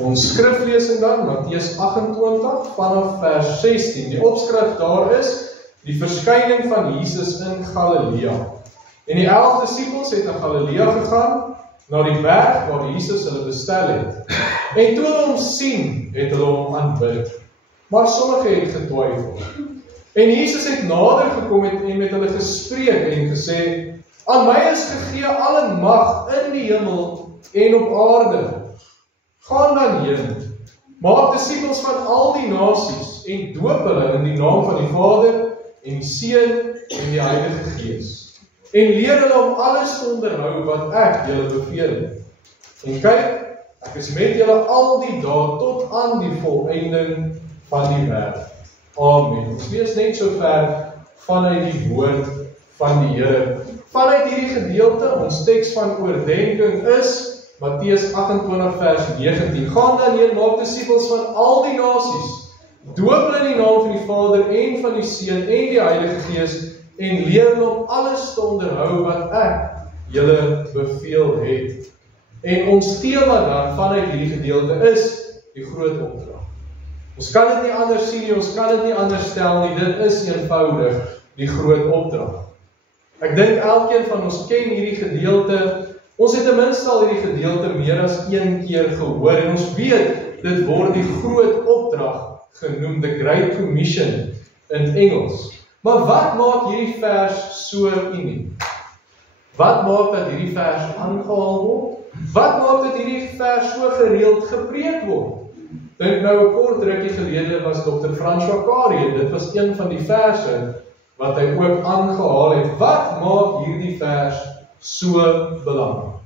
Ons skriflesing dan, Matteus 28 vanaf vers 16. Die opskrif daar is, die verskyning van Jesus in Galilea. En die 11 disippels het na Galilea gegaan, na die berg waar Jesus hulle bestel het. En toe hulle hom sien, het hulle hom aanbid. Maar sommige het getwyfel. En Jesus het nader gekom en met hulle gespreek en gesê, aan my is gegee alle mag in die hemel en op aarde. Gaan dan heen, maak disippels van al die nasies en doop hulle in die naam van die Vader en die Seun en die Heilige Gees. En leer hulle om alles te onderhou wat ek julle beveel het. En kyk, ek is met julle al die dae tot aan die volëinding van die wêreld. Amen. Ons lees net so ver vanuit die woord van die Here. Vanuit hierdie gedeelte, ons teks van oordenking is Matteus 28 vers 19. Gaan dan heen, maak disippels van al die nasies, doop hulle in die naam van die Vader en van die Seun en die Heilige Gees en leer hulle om alles te onderhou wat ek julle beveel het. En ons tema dan vanuit hierdie gedeelte is die groot opdrag. Ons kan dit nie anders sien nie, ons kan dit nie anders stel nie, dit is eenvoudig die groot opdrag. Ek dink elkeen van ons ken hierdie gedeelte. Ons het ten minste al hierdie gedeelte meer as een keer gehoor en ons weet, dit word die groot opdrag genoem, the Great Commission in Engels. Maar wat maak hierdie vers so uniek? Wat maak dat hierdie vers aangehaal word? Wat maak dat hierdie vers so gereeld gepreek word? Dink nou 'n kort rukkie gelede was Dr. François Carey, dit was een van die verse wat hy ook aangehaal het. Wat maak hierdie vers so belangrik?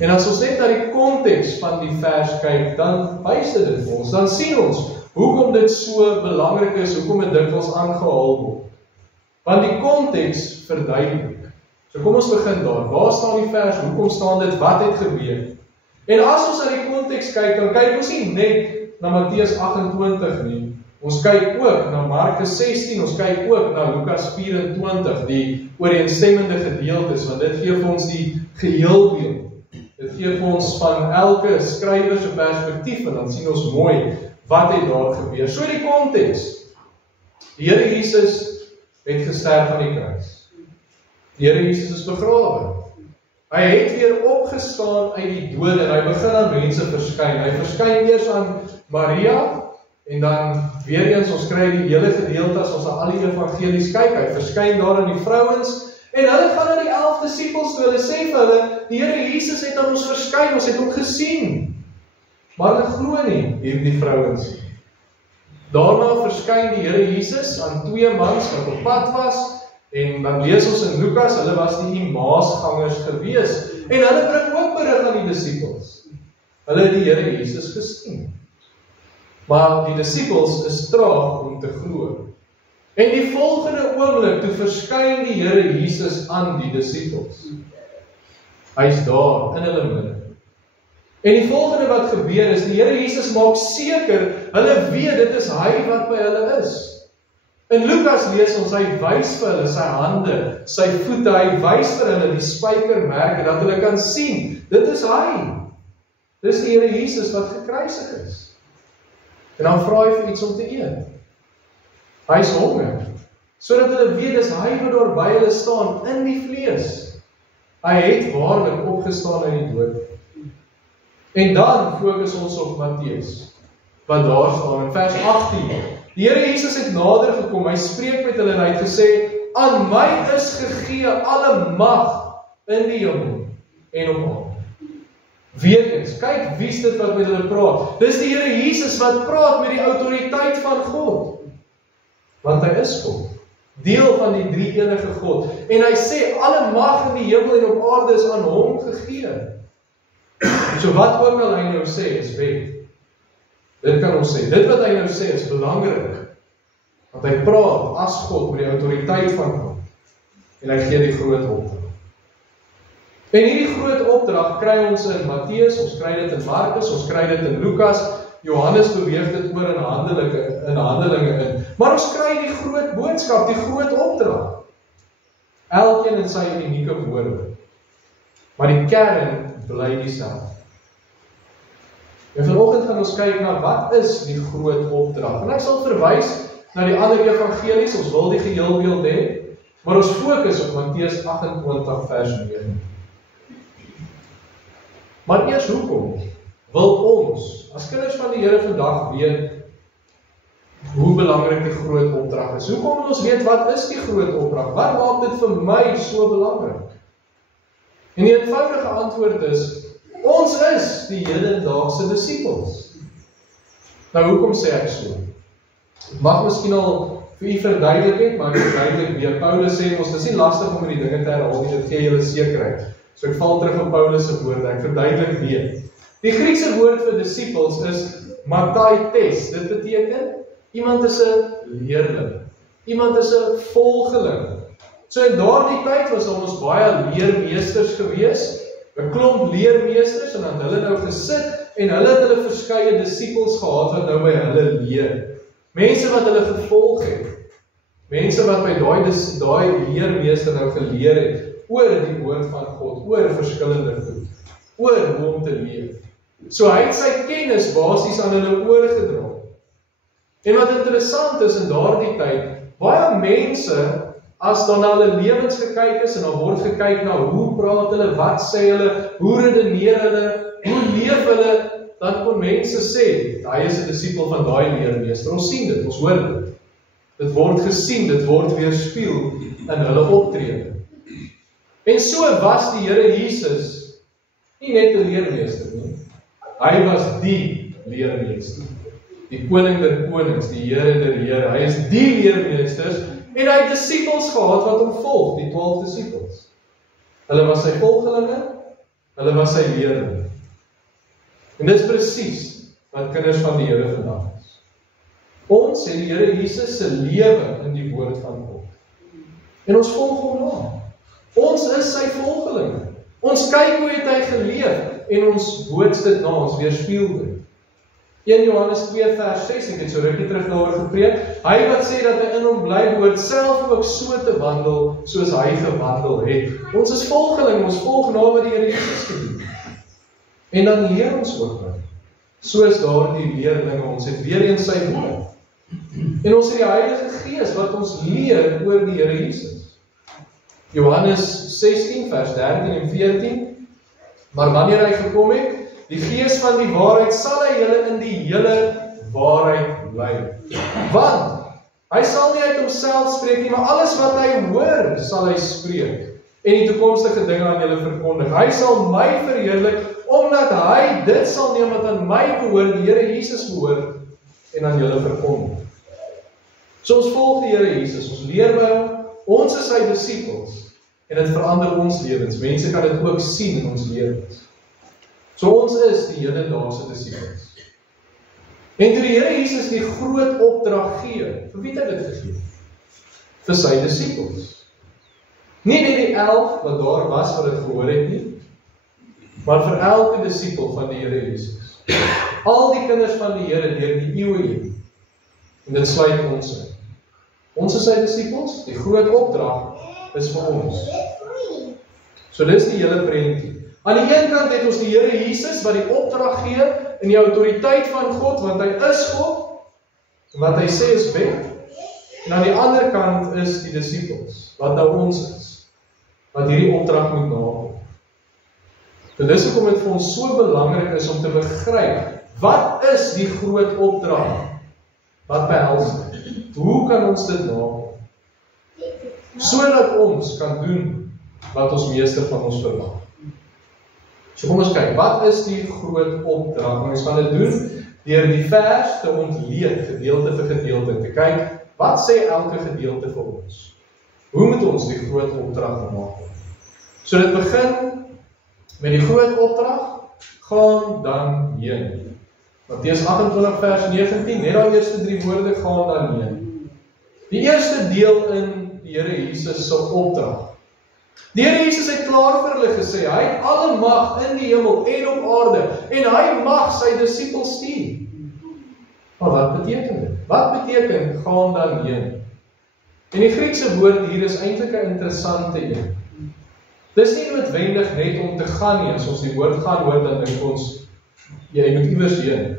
En as ons net na die konteks van die vers kyk, dan wys dit vir ons, dan sien ons hoekom dit so belangrik is, hoekom dit dikwels aangehaal word. Want die konteks verduidelik. So kom ons begin daar. Waar staan die vers? Hoekom staan dit? Wat het gebeur? En as ons na die konteks kyk, dan kyk ons nie net na Matteus 28 nie. Ons kyk ook na Markus 16, ons kyk ook na Lukas 24, die ooreenstemmende gedeeltes, want dit gee vir ons die geheelbeeld. Dit gee vir ons van elke skrywer se perspektief en dan sien ons mooi wat het daar gebeur. So die konteks. Die Here Jesus het gesterf aan die kruis. Die Here Jesus is begrawe. Hy het weer opgestaan uit die dood en hy begin aan mense verskyn. Hy verskyn eers aan Maria en dan weer eens ons kry die hele gedeelte as ons al die evangelies kyk. Hy verskyn daar aan die vrouens en hulle gaan na die 11 disippels toe. Hulle sê vir hulle, die Here Jesus het aan ons verskyn, ons het hom gesien. Maar hulle glo nie hierdie vrouens nie. Daarna verskyn die Here Jesus aan 2 mans wat op pad was. En dan lees ons in Lukas, hulle was die Emmausgangers gewees. En hulle bring ook berig aan die disippels. Hulle het die Here Jesus gesien. Maar die disippels is traag om te glo. En die volgende oomblik, toe verskyn die Here Jesus aan die disippels. Hy is daar in hulle midde. En die volgende wat gebeur is, die Here Jesus maak seker, hulle weet dit is hy wat by hulle is. In Lukas lees ons, hy wys vir hulle sy hande, sy voete, hy wys vir hulle die spykermerke, dat hulle kan sien, dit is hy. Dis die Here Jesus wat gekruisig is. En dan vra hy vir iets om te eet. Hy is honger, sodat hulle weet, dis hy wat daar by hulle staan, in die vlees. Hy het waarlik opgestaan uit die dood. En dan fokus ons op Matteus, wat daar staan in vers 18. Die Here Jesus het nader gekom, hy spreek met hulle en hy het gesê, aan my is gegee alle mag in die hemel en op aarde. Weereens, kyk wie's dit wat met hulle praat. Dis die Here Jesus wat praat met die autoriteit van God. Want hy is God, deel van die drie-enige God. En hy sê, alle mag in die hemel en op aarde is aan hom gegee. So wat ook al hy nou sê, is wet. Dit kan ons sê, dit wat hy nou sê is belangrik, want hy praat as God met die autoriteit van God, en hy gee die groot opdrag. En hierdie groot opdrag kry ons in Matteus, ons kry dit in Markus, ons kry dit in Lukas, Johannes beweeg dit oor in Handelinge in, maar ons kry die groot boodskap, die groot opdrag, elkeen in sy unieke woorde, maar die kern bly dieselfde. En vanoggend gaan ons kyk na wat is die groot opdrag. En ek sal verwys na die ander evangelies, ons wil die geheelbeeld hê, maar ons fokus op Matteus 28 vers 9. Maar eers hoekom wil ons, as kinders van die Here vandag weet, hoe belangrik die groot opdrag is? Hoekom wil ons weet wat is die groot opdrag? Wat maak dit vir my so belangrik? En die eenvoudige antwoord is, ons is die hedendaagse disippels. Nou hoekom sê ek so? Mag miskien al vir u verduidelik het, maar ek verduidelik weer. Paulus sê, ons is nie lastig om die dinge te herhaal nie, dit gee julle sekerheid. So ek val terug op Paulus se woorde, ek verduidelik weer. Die Griekse woord vir disippels is mataites. Dit beteken, iemand is 'n leerling. Iemand is 'n volgeling. So in daardie tyd was ons baie leermeesters gewees, 'n klomp leermeesters, en dan hulle nou gesit, en hulle het hulle verskeie disippels gehad, wat nou by hulle leer. Mense wat hulle gevolg het, mense wat by daai leermeester nou geleer het, oor die woord van God, oor verskillende goed, oor hoe om te leef. So hy het sy kennis basies aan hulle oorgedra. En wat interessant is in daardie tyd, baie mense, as dan na hulle lewens gekyk is, en dan word gekyk na hoe praat hulle, wat sê hulle, hoe redeneer hulle, hoe leef hulle, dan kon mense sê, hy is 'n disipel van daai leermeester. Ons sien dit, ons hoor dit. Dit word gesien, dit word weerspieël in hulle optrede. En so was die Here Jesus nie net 'n leermeester nie. Hy was die leermeester. Die koning der konings, die Here der Here. Hy is die leermeesters en hy het disippels gehad wat hom volg, die 12 disippels. Hulle was sy volgelinge, hulle was sy leerlinge. En dis presies wat kinders van die Here vandag is. Ons het die Here Jesus se lewe in die woord van God. En ons volg hom na. Ons is sy volgelinge. Ons kyk hoe het hy geleef en ons boots dit na, ons weerspieël dit. 1 Johannes 2 vers 6, ek het so rukkie terug daaroor gepreek. Hy wat sê dat hy in hom bly, behoort self ook so te wandel soos hy gewandel het. Ons is volgelinge, ons volg na wat die Here Jesus gedoen het. En dan leer ons ook nou. Soos daardie leerlinge, ons het weer eens sy woord. En ons het die Heilige Gees wat ons leer oor die Here Jesus. Johannes 16 vers 13 en 14. Maar wanneer hy gekom het, die Gees van die waarheid, sal hy julle in die hele waarheid lei. Want hy sal nie uit homself spreek nie, maar alles wat hy hoor, sal hy spreek en die toekomstige dinge aan julle verkondig. Hy sal my verheerlik, omdat hy dit sal neem wat aan my behoort, die Here Jesus behoort, en aan julle verkondig. So ons volg die Here Jesus, ons leer by hom, ons is sy disippels, en dit verander ons lewens. Mense kan dit ook sien in ons lewens. So ons is die hedendaagse disippels. En toe die Here Jesus die groot opdrag gee, vir wie het hy dit gegee? Vir sy disippels. Nie net die 11 wat daar was wat dit gehoor het nie, maar vir elke disipel van die Here Jesus. Al die kinders van die Here deur die eeue heen. En dit sluit ons in. Ons is sy disippels, die groot opdrag is vir ons. So dis die hele prentjie. Aan die een kant het ons die Here Jesus wat die opdrag gee in die autoriteit van God, want hy is God, en wat hy sê is wet. En aan die ander kant is die disippels, wat nou ons is, wat hierdie opdrag moet nakom. En dis hoekom dit vir ons so belangrik is om te begryp, wat is die groot opdrag? Wat behels dit? Hoe kan ons dit nakom? Sodat ons kan doen wat ons meester van ons verwag. So kom ons kyk, wat is die groot opdrag? Ons gaan dit doen deur die vers te ontleed, gedeelte vir gedeelte, te kyk, wat sê elke gedeelte vir ons? Hoe moet ons die groot opdrag maak? So dit begin met die groot opdrag, gaan dan heen. Matteus 28 vers 19, net al eerste 3 woorde, gaan dan heen. Die eerste deel in die Here Jesus se opdrag. Die Here Jesus het klaar vir hulle gesê, hy het alle mag in die hemel en op aarde, en hy mag sy disippels stuur. Maar wat beteken dit? Wat beteken gaan dan heen? En die Griekse woord hier is eintlik 'n interessante een. Dis nie noodwendig net om te gaan nie, as ons die woord gaan hoor, dan dink ons, jy moet iewers heen.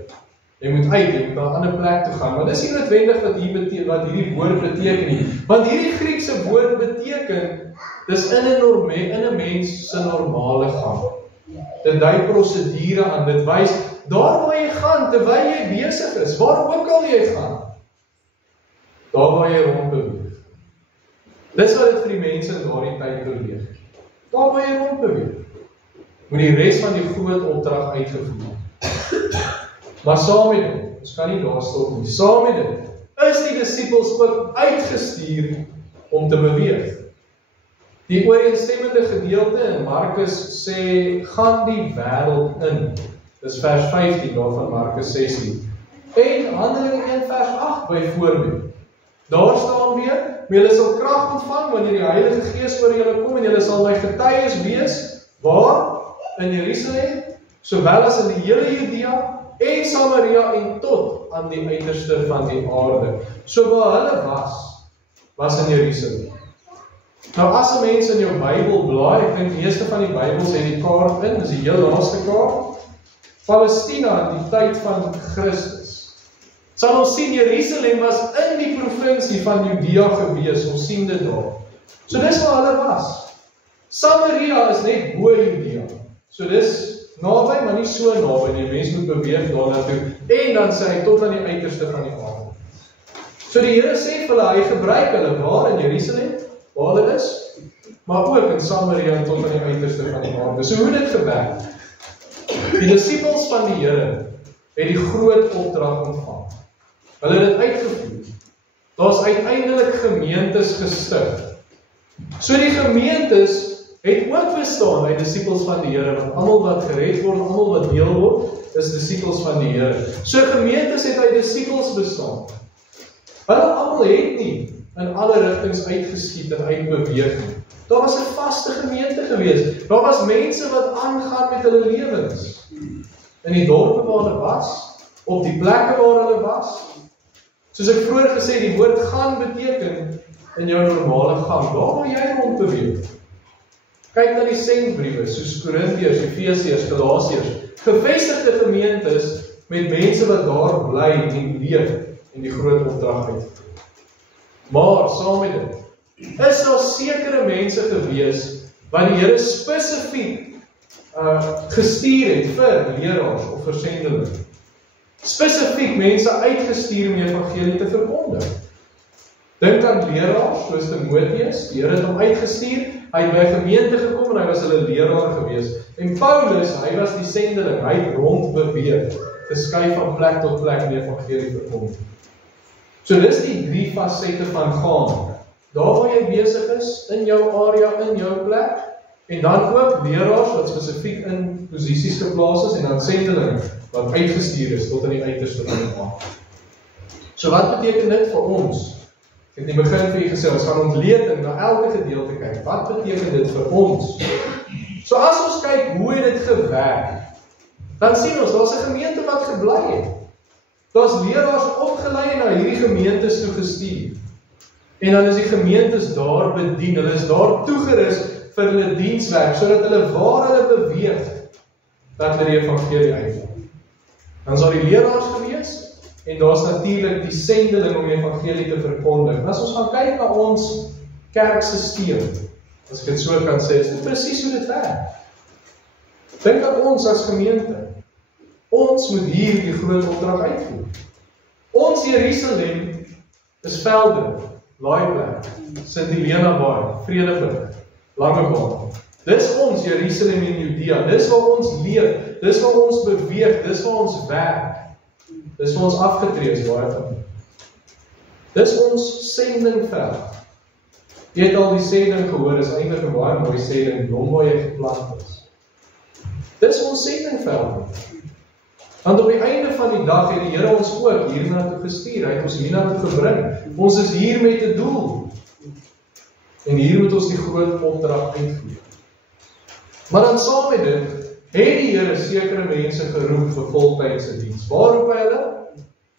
Jy moet uit, jy moet na 'n ander plek toe gaan. Maar dis nie noodwendig wat hierdie woord beteken nie. Want hierdie Griekse woord beteken, dis in 'n mens se normale gang. Dit dui prosedure aan, dit wys, daar waar jy gaan, terwyl jy besig is, waar ook al jy gaan, daar waar jy rondbeweeg. Dis wat dit vir die mense in daardie tyd beweeg. Daar waar jy rondbeweeg, moet die res van die groot opdrag uitgevoer word. Maar saam met dit, ons kan nie daar stop nie, saam met dit, is die disippels ook uitgestuur om te beweeg. Die ooreenstemmende gedeelte in Markus sê, gaan die wêreld in. Dis vers 15 daarvan Markus 16. En Handelinge 1 vers 8 byvoorbeeld. Daar staan weer, maar julle sal krag ontvang wanneer die Heilige Gees oor julle kom en julle sal my getuies wees, waar? In Jerusalem, sowel as in die hele Judea en Samaria en tot aan die uiterste van die aarde. So waar hulle was in Jerusalem. Nou as 'n mens in jou Bybel blaai, ek dink die meeste van die Bybels het die kaart in, dis die heel laaste kaart, Palestina in die tyd van Christus. Sal ons sien, Jerusalem was in die provinsie van Judea gewees, ons sien dit daar. So dis waar hulle was. Samaria is net bo Judea. So dis naby, maar nie so naby nie, mens moet beweeg daarna toe, en dan sê hy tot aan die uiterste van die aarde. So die Here sê vir hulle, hy gebruik hulle waar in Jerusalem, waar hulle is, maar ook in Samaria en tot aan die uiterste van die aarde. So hoe dit gewerk? Die disippels van die Here het die groot opdrag ontvang. Hulle het dit uitgevoer. Daar's uiteindelik gemeentes gestig. So die gemeentes het ook bestaan uit disippels van die Here, want almal wat gered word, almal wat deel word, is disippels van die Here. So gemeentes het uit disippels bestaan. Hulle almal het nie in alle rigtings uitgeskiet en uitbeweeg nie. Daar was 'n vaste gemeente gewees. Daar was mense wat aangaan met hulle lewens. In die dorpe waar hulle was, op die plekke waar hulle was. Soos ek vroeër gesê, die woord gaan beteken in jou normale gang, daar waar jy rondbeweeg. Kyk na die sendbriewe, soos Korintiërs, Efesiërs, Galasiërs, gevestigde gemeentes met mense wat daar bly en leef en die groot opdrag uitvoer. Maar saam met dit, is daar sekere mense gewees wat die Here spesifiek gestuur het vir leraars of vir sendelinge. Spesifiek mense uitgestuur om die evangelie te verkondig. Dink aan leraars soos Timoteus, die Here het hom uitgestuur, hy het by 'n gemeente gekom en hy was hulle leraar gewees. En Paulus, hy was die sendeling, hy het rondbeweeg, geskuif van plek tot plek in die evangelie verkondig. So dis die 3 fasette van gaan. Daar waar jy besig is, in jou area, in jou plek, en dan ook leraars wat spesifiek in posisies geplaas is, en dan sendelinge wat uitgestuur is tot aan die uiterste van die aarde. So wat beteken dit vir ons? Ek het in die begin vir julle gesê, ons gaan ontleed en na elke gedeelte kyk. Wat beteken dit vir ons? So as ons kyk hoe het dit gewerk, dan sien ons, daar's 'n gemeente wat gebly het. Daar's leraars opgelei en na hierdie gemeentes toe gestuur. En dan is die gemeentes daar bedien, hulle is daar toegerus vir hulle dienswerk, sodat hulle waar hulle beweeg, dat hulle die evangelie uitvoer. Dan is daar die leraars gewees, en daar's natuurlik die sendeling om die evangelie te verkondig. En as ons gaan kyk na ons kerkstelsel, as ek dit so kan sê, is dit presies hoe dit werk. Dink aan ons as gemeente. Ons moet hier die groot opdrag uitvoer. Ons Jerusalem is Veldert, Laaiplek, Sint Helena Baai, Vredeburg, Langebaan. Dis ons Jerusalem en Judea, dis waar ons leef, dis waar ons beweeg, dis waar ons werk, dis waar ons afgetree is, baie van. Dis ons sendingveld. Jy het al die sending gehoor, is eintlik 'n baie mooi sending, blom waar jy geplant is. Dis ons sendingveld. Want op die einde van die dag het die Here ons ook hierna toe gestuur, hy het ons hierna toe gebring. Ons is hier met 'n doel. En hier moet ons die groot opdrag uitvoer. Maar dan saam met dit, het die Here sekere mense geroep vir voltydse diens. Waar roep hy hulle?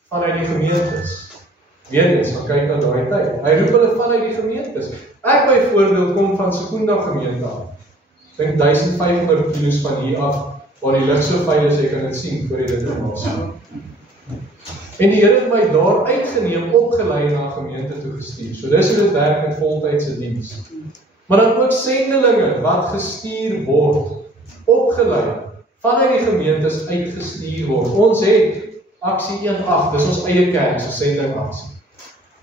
Vanuit die gemeentes. Weereens, gaan kyk na daai tyd. Hy roep hulle vanuit die gemeentes. Ek byvoorbeeld kom van Sekunda gemeente af. Ek dink 1500 kilos van hier af waar die lig so vuil is, jy kan dit sien, voor jy dit gemaak. En die Here het my daar uitgeneem, opgelei en na gemeente toe gestuur. So dis hoe dit werk met voltydse diens. Maar dan ook sendelinge wat gestuur word, opgelei, vanuit die gemeentes uitgestuur word. Ons het aksie 1.8, dis ons eie kerk, so sendingaksie.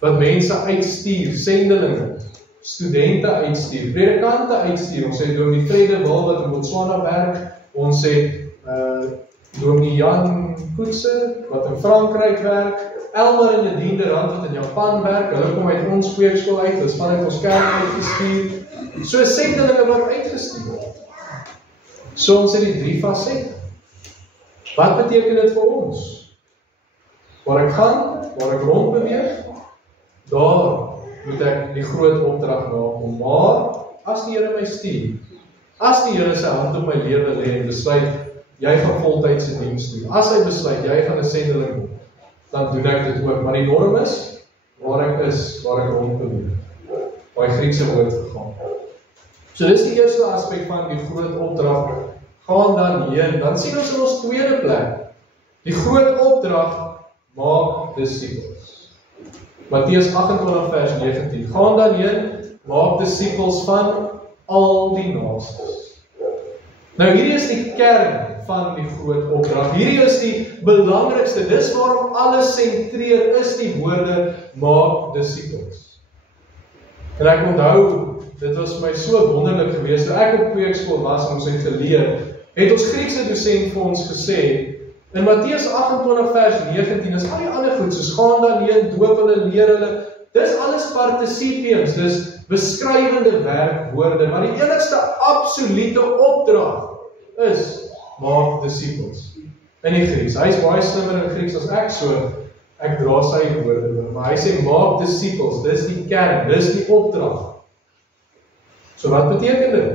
Wat mense uitstuur, sendelinge, studente uitstuur, predikante uitstuur. Ons het Dominee Vrede Wil wat in Botswana werk, ons het Dominee Jan Koetse wat in Frankryk werk, Elmar en Nadine de Rand wat in Japan werk, hulle kom uit ons kweekskool uit, dis vanuit ons kerk uitgestuur. So sendelinge wat uitgestuur word. So ons het die 3 fasette. Wat beteken dit vir ons? Waar ek gaan, waar ek rondbeweeg, daar moet ek die groot opdrag nakom. Maar as die Here my stuur, as die Here sy hand op my lewe lê en besluit, jy gaan voltydse diens doen. As hy besluit, jy gaan 'n sendeling word, dan doen ek dit ook. Maar die norm is, waar ek is, waar ek rondbeweeg. Waar die Griekse woord gegaan. So dis die eerste aspek van die groot opdrag. Gaan dan heen. Dan sien ons in ons tweede plek, die groot opdrag, maak disippels. Matteus 28 vers 19. Gaan dan heen, maak disippels van al die nasies. Nou hierdie is die kern van die groot opdrag. Hierdie is die belangrikste. Dis waarom alles sentreer is die woorde maak disippels. En ek onthou, dit was my so wonderlik geweest, toe ek op kweekskool was en ons het geleer, het ons Griekse dosent vir ons gesê, in Matteus 28 vers 19 is al die ander goed, soos gaan dan heen, doop hulle, leer hulle, dis alles participiums, dis beskrywende werkwoorde, maar die enigste absolute opdrag is, maak disippels. In die Grieks, hy is baie slimmer in Grieks as ek, so ek dra sy woorde, maar hy sê, maak disippels, dis die kern, dis die opdrag. So wat beteken dit?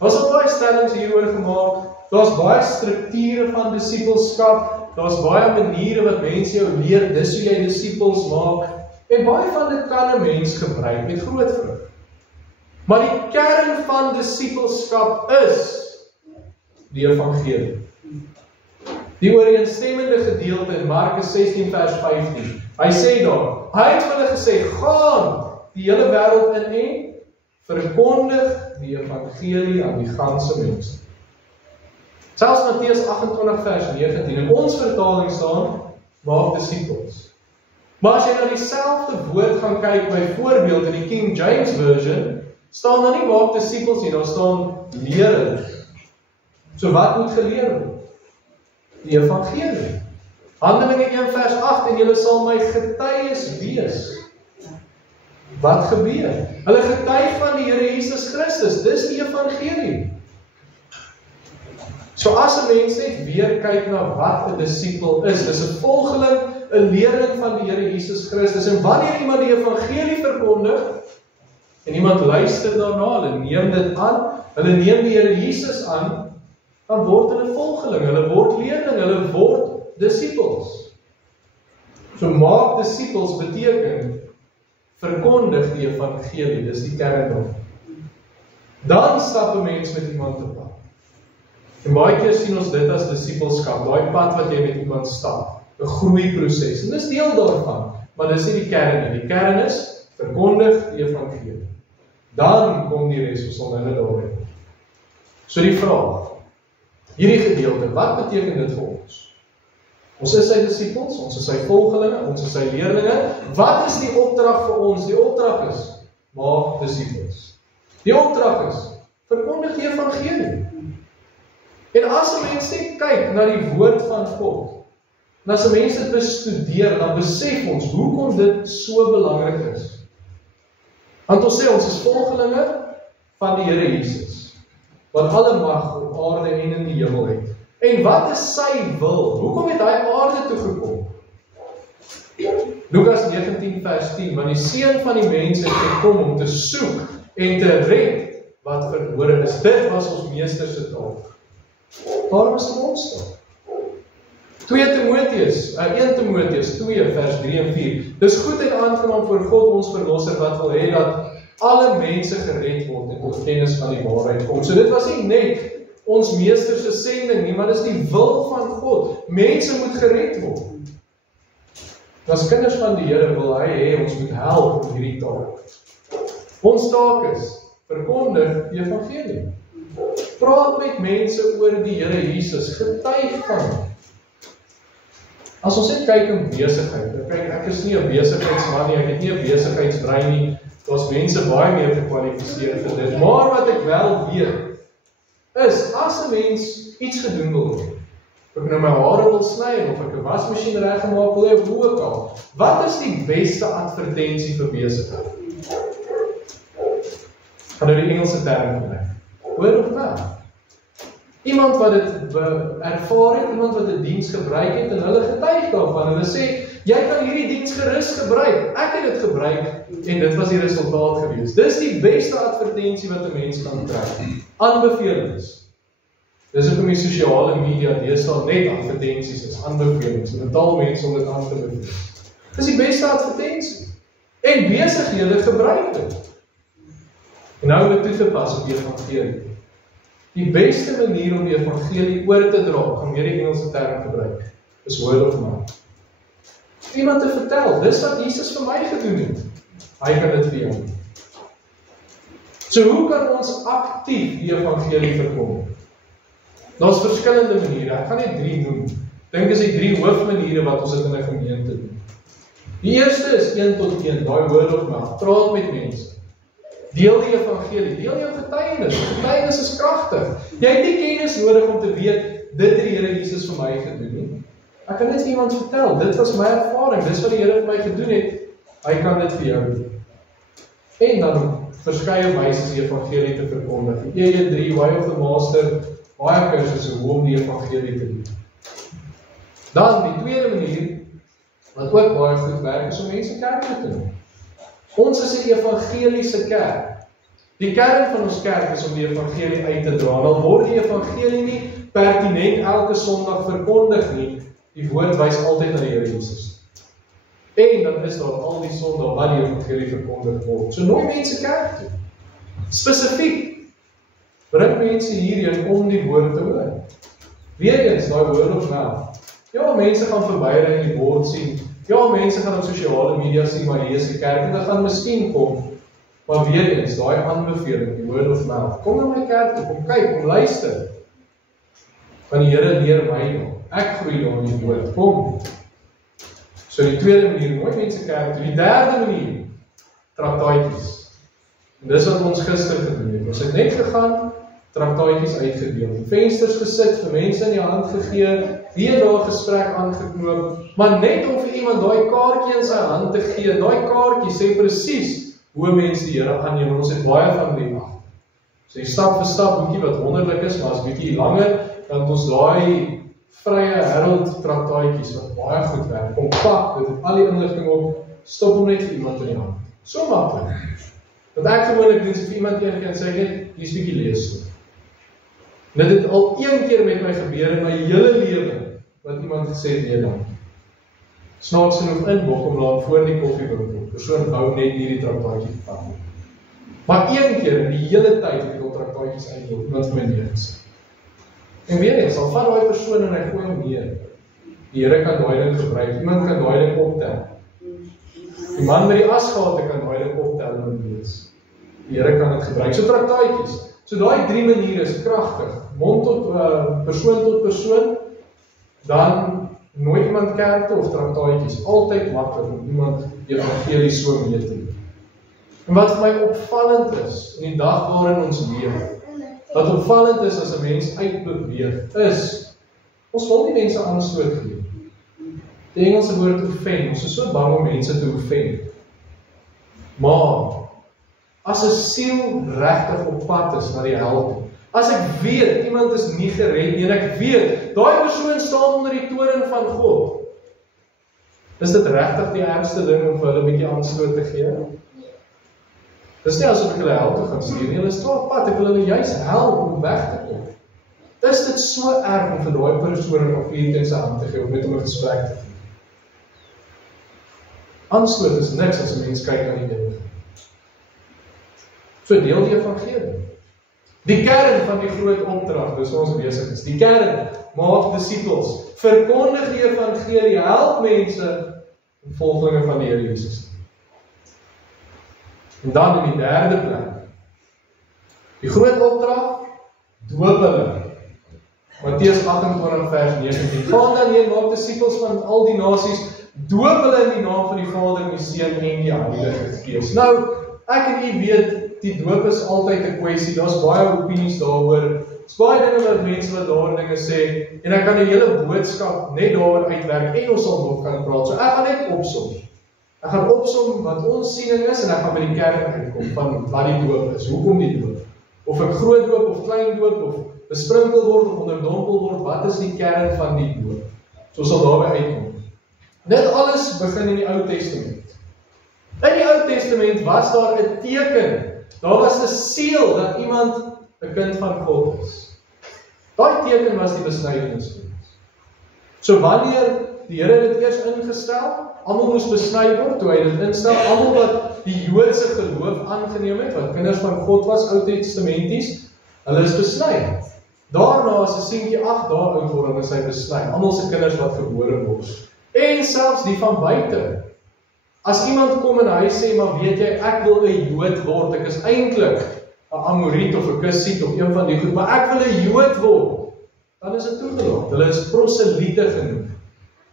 Daar's al baie stellings hieroor gemaak, daar's baie strukture van disippelskap, daar's baie maniere wat mense jou leer, dis hoe jy disippels maak, en baie van dit kan 'n mens gebruik met groot vrug. Maar die kern van disippelskap is die evangelie. Die ooreenstemmende gedeelte in Markus 16 vers 15, hy sê daar, hy het vir hulle gesê, gaan die hele wêreld in en verkondig die evangelie aan die ganse mens. Selfs Matteus 28 vers 19, in ons vertaling staan, maak disippels. Maar as jy na dieselfde woord gaan kyk, byvoorbeeld in die King James Version, staan daar nie maak disippels nie, daar staan leer hulle. So wat moet geleer word? Die evangelie. Handelinge 1 vers 8, en julle sal my getuies wees. Wat gebeur? Hulle getuig van die Here Jesus Christus, dis die evangelie. So as 'n mens net weer kyk na wat 'n disipel is, dis 'n volgeling, 'n leerling van die Here Jesus Christus, en wanneer iemand die evangelie verkondig, en iemand luister daarna, hulle neem dit aan, hulle neem die Here Jesus aan, dan word hulle volgeling, hulle word leerling, hulle word disipels. So maak disipels beteken, verkondig die evangelie, dis die kern daarvan. Dan stap 'n mens met iemand op pad. En baie keer sien ons dit as disipelskap, daai pad wat jy met iemand stap, 'n groeiproses. En dis deel daarvan, maar dis nie die kern nie. Die kern is, verkondig die evangelie. Dan kom die res, ons sal nou daarby. So die vraag, hierdie gedeelte, wat beteken dit vir ons? Ons is sy disipels, ons is sy volgelinge, ons is sy leerlinge. Wat is die opdrag vir ons? Die opdrag is, maak disipels. Die opdrag is, verkondig die evangelie. En as 'n mens net kyk na die woord van God, en as 'n mens dit bestudeer, dan besef ons, hoekom dit so belangrik is. Want ons sê, ons is volgelinge van die Here Jesus, wat alle mag op aarde en in die hemel het. En wat is sy wil? Hoekom het hy aarde toe gekom? Lukas 19 vers 10, want die Seun van die mens het gekom om te soek en te red wat verlore is. Dit was ons meester se taak. Daarom is dit ons taak. 1 Timoteus 2 vers 3 en 4. Dis goed en aangenaam voor God ons verlosser wat wil hê dat alle mense gered word en tot kennis van die waarheid kom. So dit was nie net ons meester se sending nie, maar dis die wil van God. Mense moet gered word. As kinders van die Here wil hy hê ons moet help in hierdie taak. Ons taak is, verkondig die evangelie. Praat met mense oor die Here Jesus, getuig van hom. As ons net kyk in besigheid, kyk, ek is nie 'n besigheidsman nie, ek het nie 'n besigheidsbrein nie, daar's mense baie meer gekwalifiseer vir dit, maar wat ek wel weet, is, as 'n mens iets gedoen wil hê, of ek nou my hare wil sny, of ek 'n wasmasjien reggemaak wil hê, of hoe ook al, wat is die beste advertensie vir besigheid? Gaan nou die Engelse term gebruik. Word of mouth. Iemand wat dit ervaar het, iemand wat 'n diens gebruik het, en hulle getuig daarvan, hulle sê, jy kan hierdie diens gerus gebruik, ek het dit gebruik, en dit was die resultaat gewees. Dis die beste advertensie wat 'n mens kan kry. Aanbevelings. Dis ook om die sosiale media, deesdae net advertensies is, aanbevelings, en betaal mense om dit aan te beveel. Dis die beste advertensie. En besighede gebruik dit. En nou moet toe te pas op die evangelie. Die beste manier om die evangelie oor te dra, gaan weer die Engelse term gebruik, is word of mouth. Iemand te vertel, dis wat Jesus vir my gedoen het. Hy kan dit vir jou doen. So hoe kan ons aktief die evangelie verkondig? Daar's verskillende maniere, ek gaan net 3 noem. Dink is die 3 hoofmaniere wat ons dit in 'n gemeente doen. Die eerste is 1-tot-1, daai word of mouth, praat met mense. Deel die evangelie, deel jou getuienis. Getuienis is kragtig. Jy het nie kennis nodig om te weet, dit het die Here Jesus vir my gedoen nie. Ek kan net vir iemand vertel, dit was my ervaring, dis wat die Here vir my gedoen het, hy kan dit vir jou doen. En dan verskeie wyse die evangelie te verkondig. EJ3, Way of the Master, baie kursusse hoe om die evangelie te doen. Dan die tweede manier, wat ook baie goed werk, is om mense kerk te doen. Ons is 'n evangeliese kerk. Die kern van ons kerk is om die evangelie uit te dra. Dan word die evangelie nie pertinent elke Sondag verkondig nie. Die woord wys altyd na die Here Jesus. En dan is daar al die Sondae wat die evangelie verkondig word. So nooi mense kerk toe. Spesifiek. Bring mense hierheen om die woord te hoor. Weereens, daai word of mouth. Ja, mense gaan verbyry en die bord sien. Ja, mense gaan op sosiale media sien, maar hier is die kerk, en dit gaan miskien kom, maar weer eens, daai aanbeveling, die word of mouth, kom na my kerk toe, kom kyk, kom luister, van die Here leer my dan, ek groei dan in die woord, kom. So die tweede manier, nooi mense kerk toe, die derde manier, traktaatjies, en dis wat ons gister gedoen het, ons het net gegaan, traktaatjies uitgedeel, vensters gesit, vir mense in die hand gegee, weer daar gesprek aangeknoop, maar net om vir iemand daai kaartjie in sy hand te gee, daai kaartjie sê presies hoe mense die Here aanneem, en ons het baie van die mag. So die stap vir stap boekie wat wonderlik is, maar as bietjie langer, dan het ons daai vrye Herald traktaatjies wat baie goed werk, kom pak, dit het al die inligting op, stop hom net vir iemand in die hand. So maklik. Wat ek gewoonlik doen, vir iemand en sê net, hier's bietjie lees. Dit het al 1 keer met my gebeur in my hele lewe, wat iemand gesê het, nee dan. Snaaks genoeg in Bokkomlaan voor die koffiewinkel, persoon hou net nie die traktaatjie gevat. Maar 1 keer in die hele tyd het ek al traktaatjies uitloop, iemand vir my neers. En weer eens, al vat daai persoon en hy gooi hom neer. Die Here kan daai ding gebruik, iemand kan daai ding optel. Die man met die asgate kan daai ding optel en lees. Die Here kan dit gebruik. So traktaatjies. So daai 3 maniere is kragtig. Mond tot persoon, dan nooi iemand kerk toe of traktaatjies. Altyd maklik om iemand die evangelie so mee te doen. En wat vir my opvallend is in die dag waarin ons leef, wat opvallend is as 'n mens uitbeweeg, is ons wil nie mense aanstoot gee. Die Engelse woord offend, ons is so bang om mense te offend. Maar as 'n siel regtig op pad is na die hel toe, as ek weet iemand is nie gered nie, en ek weet daai persoon staan onder die toren van God, is dit regtig die ergste ding om vir hulle 'n bietjie aanstoot te gee? Dis nie asof ek hulle hel toe gaan stuur nie, hulle is op pad, ek wil hulle juis help om weg te kom. Is dit so erg om vir daai persoon 'n papier in sy hand te gee of met hom 'n gesprek te voer? Aanstoot is niks as 'n mens kyk aan die ding. So deel die evangelie. Die kern van die groot opdrag, dis waar ons besig is. Die kern, maak disippels, verkondig die evangelie, help mense en volgelinge van die Here Jesus. En dan in die derde plek, die groot opdrag, doop hulle. Matteus 28 vers 19. Gaan dan heen, maak disippels van al die nasies, doop hulle in die naam van die Vader, die Seun en die Heilige Gees. Nou, ek en u weet, die doop is altyd 'n kwessie, daar's baie opinies daaroor, daar's baie dinge wat mense wat daar dinge sê, en ek kan 'n hele boodskap net daaroor uitwerk, en ons sal nog kan praat, so ek gaan net opsom. Ek gaan opsom wat ons siening is, en ek gaan by die kern uitkom, van wat die doop is, hoekom die doop, of ek groot doop, of klein doop, of besprinkel word, of onderdompel word, wat is die kern van die doop, so sal daarby uitkom. Dit alles begin in die Ou Testament. In die Ou Testament was daar 'n teken, daar was 'n seël dat iemand 'n kind van God is. Daai teken was die besnydenis. So wanneer die Here dit eers ingestel, almal moes besny word, toe hy dit instel, almal wat die Joodse geloof aangeneem het, wat kinders van God was, Ou Testamenties, hulle is besny. Daarna as 'n seentjie 8 dae oud word, dan is hy besny. Almal se kinders wat gebore word. En selfs die van buite. As iemand kom en hy sê, maar weet jy, ek wil 'n Jood word, ek is eintlik 'n Amoriet of 'n Kusiet of een van die goed, maar ek wil 'n Jood word, dan is dit toegelaat. Hulle is proseliete genoem.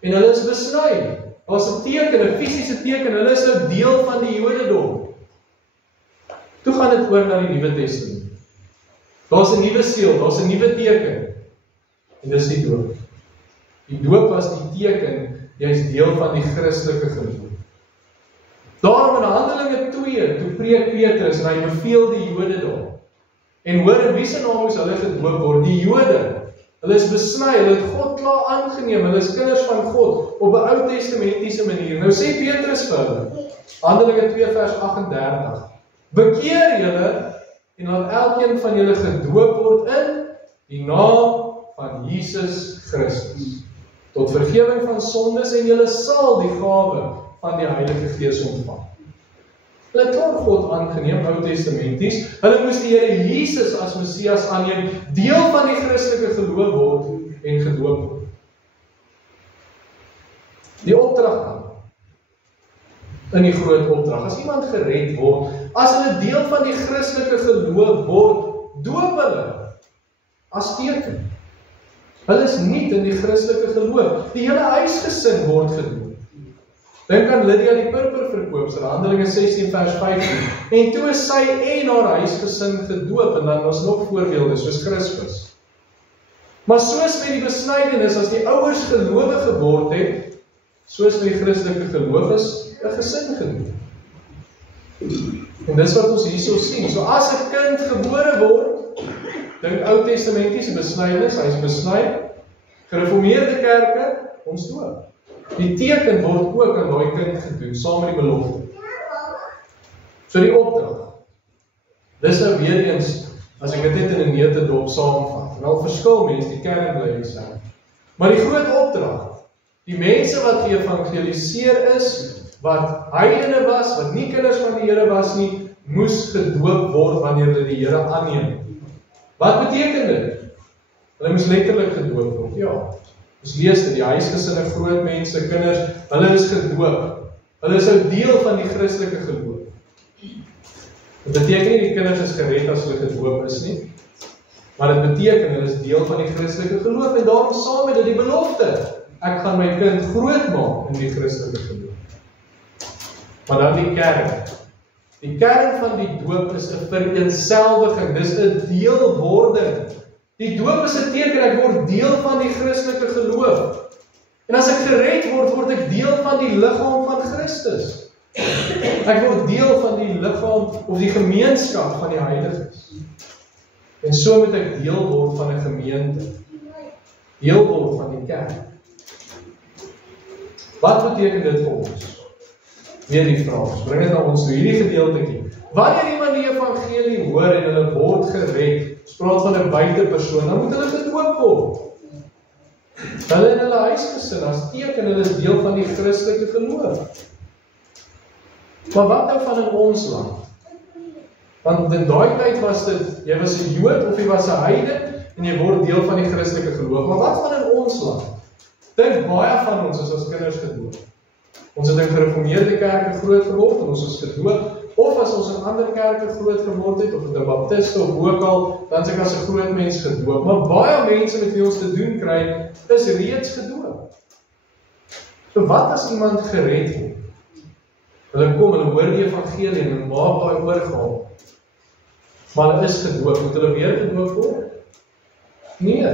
En hulle is besny. Daar's 'n teken, 'n fisiese teken, hulle is 'n deel van die Jodendom. Toe gaan dit oor na die Nuwe Testament. Daar's 'n nuwe seël, daar's 'n nuwe teken. En dis die doop. Die doop was die teken, jy is deel van die Christelike geloof. Daarom in Handelinge 2, toe preek Petrus en hy beveel die Jode daar. En hoor in wie se naam moes hulle gedoop word? Die Jode. Hulle is besny, hulle het God klaar aangeneem, hulle is kinders van God, op 'n Ou Testamentiese manier. Nou sê Petrus vir hulle, Handelinge 2 vers 38, bekeer julle, en laat elkeen van julle gedoop word in die naam van Jesus Christus, tot vergewing van sondes, en julle sal die gawe van die Heilige Gees ontvang. Hulle het klaar God aangeneem, Ou Testamenties. Hulle moes die Here Jesus as Messias aanneem, deel van die Christelike geloof word en gedoop word. Die opdrag dan, in die groot opdrag, as iemand gered word, as hulle deel van die Christelike geloof word, doop hulle as teken. Hulle is nie in die Christelike geloof. Die hele huisgesin word gedoop. Dink aan Lydia die purperverkoopster, Handelinge 16 vers 15. En toe is sy en haar huisgesin gedoop, en dan was nog voorbeelde soos Crispus. Maar soos met die besnydenis, as die ouers gelowig geword het, soos met die Christelike geloof is 'n gesin gedoop. En dis wat ons hierso sien. So as 'n kind gebore word, dink Ou Testamentiese besnydenis, hy is besny, gereformeerde kerke, ons doop. Die teken word ook aan daai kind gedoen, saam met die belofte. So die opdrag. Dis nou weer eens, as ek dit net in 'n neutedop saamvat. Wel verskil mense, die kern bly dieselfde. Maar die groot opdrag, die mense wat geëvangeliseer is, wat heidene was, wat nie kinders van die Here was nie, moes gedoop word wanneer hulle die Here aanneem. Wat beteken dit? Hulle moes letterlik gedoop word, ja. Ons lees dit, die huisgesinne, groot mense, kinders, hulle is gedoop. Hulle is 'n deel van die Christelike geloof. Dit beteken nie die kinders is gered as hulle gedoop is nie, maar dit beteken hulle is deel van die Christelike geloof, en daarom saam met dit die belofte, ek gaan my kind groot maak in die Christelike geloof. Maar dan die kern. Die kern van die doop is 'n vereenselwiging, dis 'n deelwording. Die doop is 'n teken, ek word deel van die Christelike geloof. En as ek gered word, word ek deel van die liggaam van Christus. Ek word deel van die liggaam, of die gemeenskap van die heiliges. En so moet ek deel word van 'n gemeente. Deel word van die kerk. Wat beteken dit vir ons? Weer die vraag, ons bring dit na ons toe, hierdie gedeeltetjie. Wanneer iemand die evangelie hoor en hulle word gered, spraak van 'n buitepersoon, dan moet hulle gedoop word. Hulle in hulle huisgesin, as teken hulle is deel van die Christelike geloof. Maar wat nou van in ons land? Want in daai tyd was dit, jy was 'n Jood of jy was 'n heiden en jy word deel van die Christelike geloof. Maar wat van in ons land? Dink baie van ons is as kinders gedoop. Ons het in gereformeerde kerke groot geword en ons is gedoop, of as ons in ander kerke groot geword het, of het 'n baptiste of ook al, dan is ek as 'n groot mens gedoop. Maar baie mense met wie ons te doen kry, is reeds gedoop. So wat as iemand gered word? Hulle kom, hulle hoor die evangelie en hulle maak daai oorgawe. Maar hulle is gedoop, moet hulle weer gedoop word? Nee.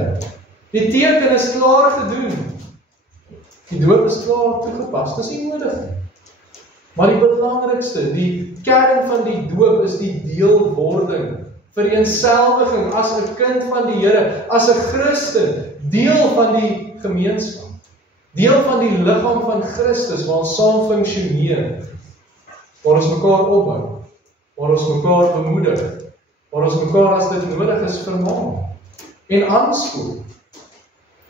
Die teken is klaar gedoen. Die doop is klaar toegepas, dis nie nodig. Maar die belangrikste, die kern van die doop is die deelwording, vereenselwiging as 'n kind van die Here, as 'n Christen, deel van die gemeenskap, deel van die liggaam van Christus, waar ons saam funksioneer, waar ons mekaar opbou, waar ons mekaar bemoedig, waar ons mekaar as dit nodig is vermaan en aanspoor.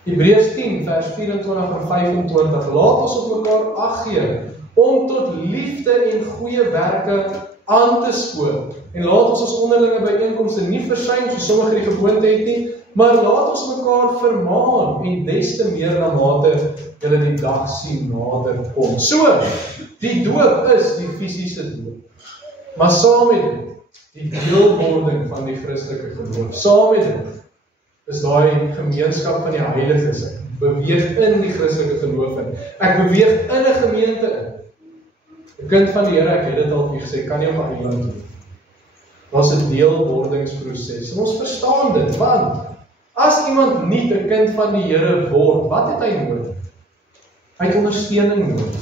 Hebreërs 10 vers 24 en 25, laat ons op mekaar ag gee, om tot liefde en goeie werke aan te spoor. En laat ons onderlinge byeenkomste nie versuim, soos sommige die gewoonte het nie, maar laat ons mekaar vermaan, en des te meer na mate julle die dag sien nader kom. So, die doop is die fisiese doop. Maar saam met dit, die deelwording van die Christelike geloof. Saam met dit is daai gemeenskap van die heiliges. Ek beweeg in die Christelike geloof in. Ek beweeg in 'n gemeente in. 'n Kind van die Here, ek het dit al gesê, kan nie op 'n eiland doen. Daar's 'n deelwordingsproses. En ons verstaan dit, want as iemand nie 'n kind van die Here word, wat het hy nodig? Hy het ondersteuning nodig.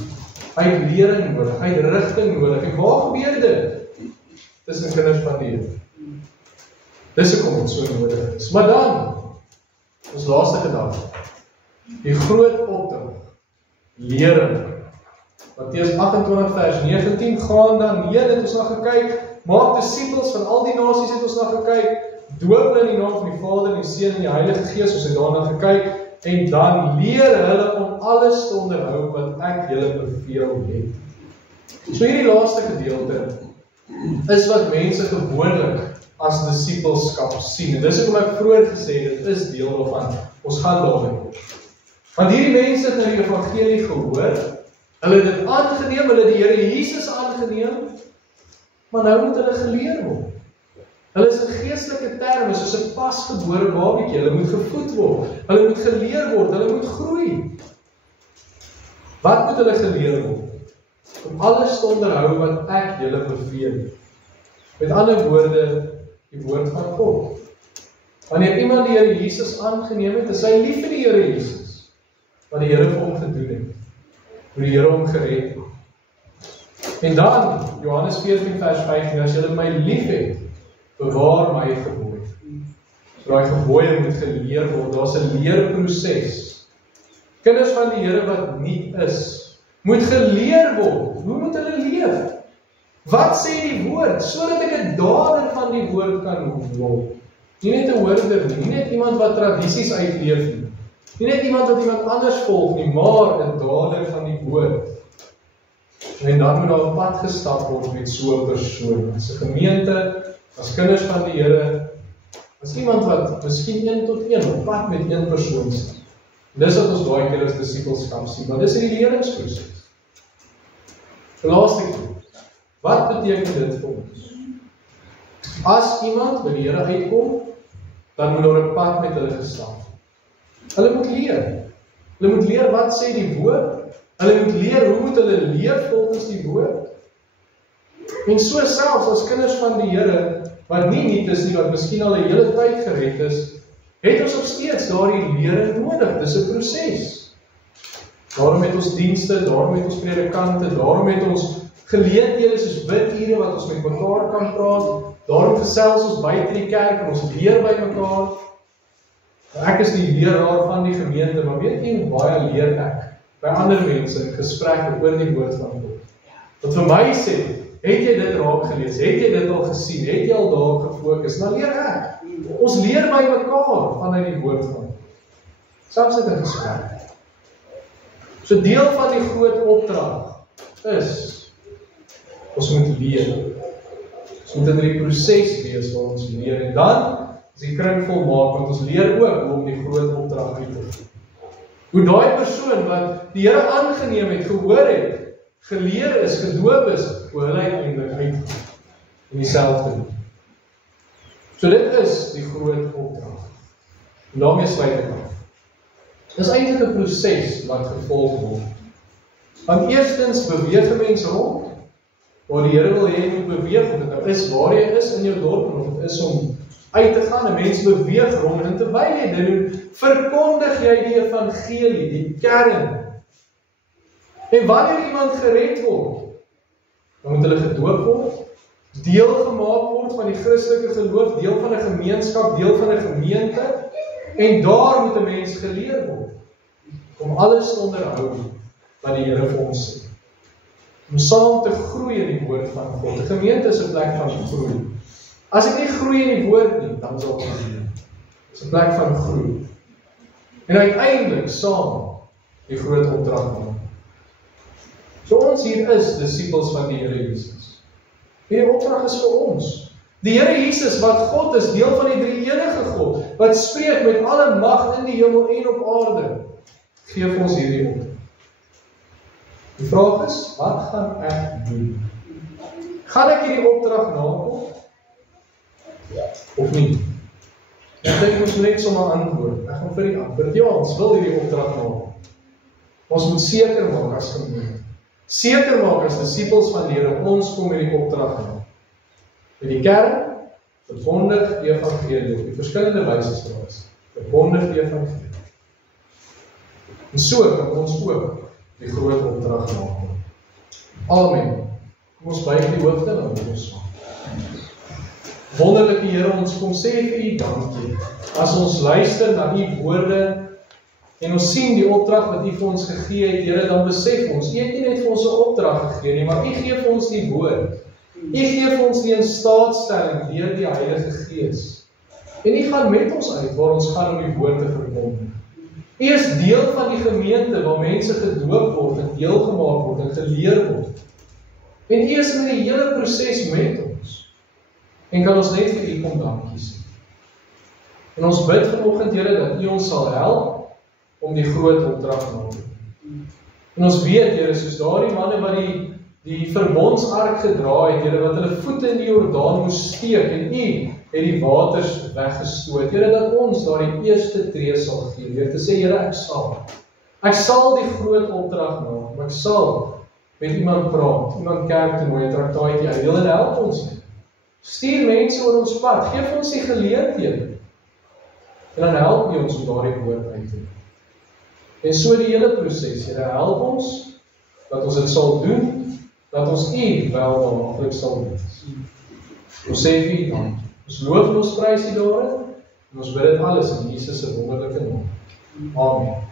Hy het lering nodig, hy het rigting nodig. En waar gebeur dit? Tussen kinders van die Here. Dis hoekom dit so nodig is. Maar dan, ons laaste gedagte, die groot opdrag, lering. Matteus 28 vers 19, gaan dan heen, het ons na gekyk, maak disippels van al die nasies, het ons na gekyk, doop hulle in die naam van die Vader en die Seun en die Heilige Gees, ons het daarna gekyk, en dan leer hulle om alles te onderhou wat ek julle beveel het. So hierdie laaste gedeelte is wat mense gewoonlik as disipelskap sien. En dis hoekom ek vroeër gesê het, dit is deel daarvan. Ons gaan daarmee. Want hierdie mense het nou die evangelie gehoor, hulle het dit aangeneem, hulle het die Here Jesus aangeneem, maar nou moet hulle geleer word. Hulle is in geestelike terme, soos 'n pasgebore babietjie, hulle moet gevoed word, hulle moet geleer word, hulle moet groei. Wat moet hulle geleer word? Om alles te onderhou wat ek julle beveel het. Met ander woorde, die woord van God. Wanneer iemand die Here Jesus aangeneem het, is hy lief vir die Here Jesus, wat die Here vir hom gedoen het, hoe die Here hom gered het. En dan, Johannes 14 vers 15, as julle my lief het, bewaar my gebooie. So daai gebooie moet geleer word, daar's 'n leerproses. Kinders van die Here wat nie is, moet geleer word. Hoe moet hulle leef? Wat sê die woord, sodat ek 'n dader van die woord kan word? Nie net 'n hoorder nie, nie net iemand wat tradisies uitleef nie, nie net iemand wat iemand anders volg nie, maar 'n dader van die woord. En dan moet daar 'n pad gestap word met so 'n persoon, as 'n gemeente, as kinders van die Here, as iemand wat miskien 1 tot 1 op pad met een persoon staan. Dis wat ons baie keer as disipelskap sien, maar dis in die leringsproses. Laaste keer, wat beteken dit vir ons? As iemand by die Here uitkom, dan moet daar 'n pad met hulle gestap. Hulle moet leer. Hulle moet leer wat sê die woord. Hulle moet leer hoe moet hulle leef volgens die woord. En so selfs as kinders van die Here, wat nie nuut is nie, wat miskien al 'n hele tyd gered is, het ons nog steeds daardie lering nodig. Dis 'n proses. Daarom het ons dienste, daarom het ons predikante, daarom het ons geleenthede soos bidure wat ons met mekaar kan praat. Daarom gesels ons buite die kerk en ons leer by mekaar. Ek is die leraar van die gemeente, maar weet jy hoe baie leer ek by ander mense in gesprekke oor die woord van God? Wat vir my sê, het jy dit raak gelees? Het jy dit al gesien? Het jy al daar gefokus? Nou leer ek. Ons leer by mekaar vanuit die woord van God. Selfs dit 'n gesprek. So deel van die groot opdrag is, ons moet leer. Ons moet in die proses wees waar ons leer, en dan is die kring volmaak, want ons leer ook hoe om die groot opdrag uit te voer. Hoe daai persoon wat die Here aangeneem het, gehoor het, geleer is, gedoop is, hoe hulle uiteindelik uitvoer en dieselfde doen. So dit is die groot opdrag. En daarmee sluit ek af. Dit is eintlik 'n proses wat gevolg word. Want eerstens beweeg 'n mens rond, waar die Here wil hê jy moet beweeg, of dit nou is waar jy is in jou dorp, of dit is om uit te gaan, 'n mens beweeg rond, en terwyl jy dit doen, verkondig jy die evangelie, die kern. En wanneer iemand gered word, dan moet hulle gedoop word, deel gemaak word van die Christelike geloof, deel van 'n gemeenskap, deel van 'n gemeente, en daar moet 'n mens geleer word, om alles te onderhou wat die Here vir ons sê. Om saam te groei in die woord van God. 'n Gemeente is 'n plek van groei. As ek nie groei in die woord nie, dan sal ek nie. Dit is 'n plek van groei. En uiteindelik saam die groot opdrag maak. So ons hier is disippels van die Here Jesus. Die opdrag is vir ons. Die Here Jesus wat God is, deel van die drie-enige God, wat spreek met alle mag in die hemel en op aarde, gee vir ons hierdie opdrag. Die vraag is, wat gaan ek doen? Gaan ek hierdie opdrag nakom? Of nie? Ek dink ons net sommer antwoord. Ek gaan vir die antwoord. Ja, ons wil hierdie opdrag nakom. Ons moet seker maak as gemeente. Seker maak as disippels van die Here, ons kom hierdie opdrag na. Met die kern, verkondig die evangelie op die verskillende wyse soos. Verkondig die evangelie. En so kan ons ook die groot opdrag nakom. Amen. Kom ons buig die hoofde en dan ons saam. Wonderlike Here, ons kom sê vir U dankie. As ons luister na U woorde en ons sien die opdrag wat U vir ons gegee het, Here, dan besef ons, U het nie net vir ons 'n opdrag gegee nie, maar U gee vir ons die woord. U gee vir ons die instaatstelling deur die Heilige Gees. En U gaan met ons uit waar ons gaan om die woord te verkondig. U is deel van die gemeente waar mense gedoop word en deel gemaak word en geleer word. En U is in die hele proses met ons. En kan ons net vir U kom dankie sê. En ons bid vanoggend, Here, dat U ons sal help om die groot opdrag na te doen. En ons weet, Here, soos daardie manne wat die verbondsark gedra het, Here, wat hulle voete in die Jordaan moes steek en U het die waters weggestoot. Here, dat ons daardie eerste tree sal gee, deur te sê, Here, ek sal die groot opdrag maak, maar ek sal met iemand praat, iemand kerk toe nooi, 'n traktaaitjie uitdeel en help ons nie. Stuur mense oor ons pad, geef ons die geleenthede. En dan help U ons om daardie woord uit te doen. En so die hele proses, Here, help ons, dat ons dit sal doen, dat ons U welbehaaglik sal wees. Ons sê vir U dankie. Ons loof en ons prys U daarin, en ons bid dit alles in Jesus se wonderlike naam. Amen.